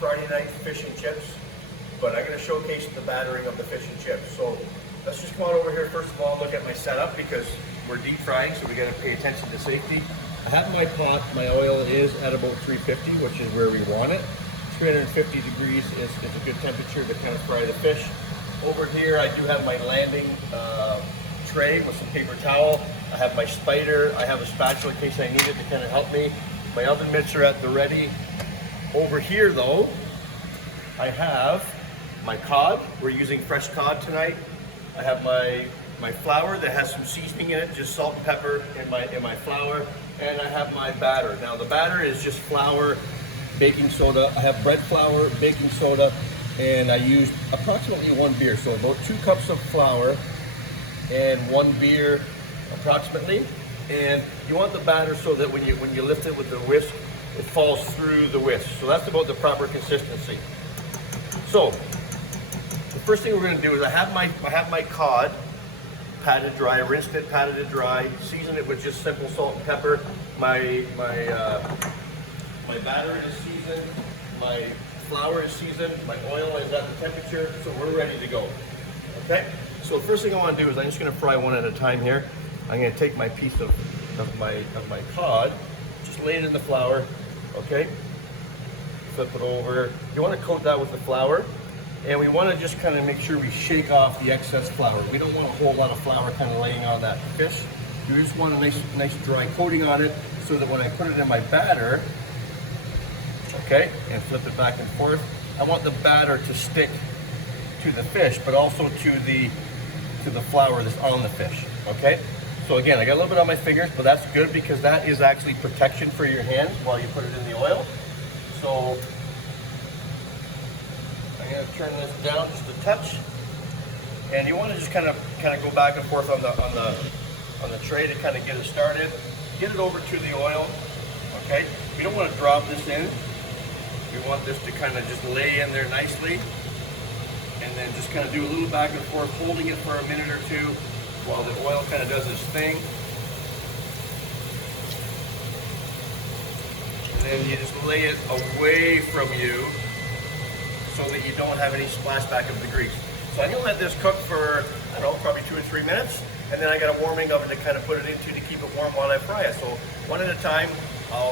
Friday night fish and chips, but I'm going to showcase the battering of the fish and chips. So let's just come on over here first of all, look at my setup, because we're deep frying, so we got to pay attention to safety. I have my pot, my oil is at about 350, which is where we want it. 350 degrees is a good temperature to kind of fry the fish. Over here I do have my landing tray with some paper towel. I have my spider, I have a spatula in case I need it to kind of help me. My oven mitts are at the ready. Over here though, I have my cod. We're using fresh cod tonight. I have my flour that has some seasoning in it, just salt and pepper in my flour. And I have my batter. Now the batter is just flour, baking soda. I have bread flour, baking soda, and I used approximately 1 beer. So about 2 cups of flour and 1 beer approximately. And you want the batter so that when you lift it with the whisk, it falls through the whisk. So that's about the proper consistency. So the first thing we're going to do is I have my cod patted dry, rinsed it, patted it dry, seasoned it with just simple salt and pepper. My batter is seasoned, my flour is seasoned, my oil is at the temperature, so we're ready to go. Okay? So the first thing I want to do is I'm just going to fry one at a time here. I'm going to take my piece of my cod, just lay it in the flour, okay? Flip it over. You want to coat that with the flour, and we want to just kind of make sure we shake off the excess flour. We don't want a whole lot of flour kind of laying on that fish. You just want a nice dry coating on it so that when I put it in my batter, okay, and flip it back and forth, I want the batter to stick to the fish, but also to the flour that's on the fish, okay? So again, I got a little bit on my fingers, but that's good because that is actually protection for your hands while you put it in the oil. So I'm going to turn this down just a touch, and you want to just kind of go back and forth on the tray to kind of get it started. Get it over to the oil, okay? We don't want to drop this in. We want this to kind of just lay in there nicely, and then just kind of do a little back and forth, holding it for a minute or two while the oil kind of does its thing. And then you just lay it away from you so that you don't have any splashback of the grease. So I'm going to let this cook for, I don't know, probably 2 or 3 minutes. And then I got a warming oven to kind of put it into to keep it warm while I fry it. So one at a time, I'll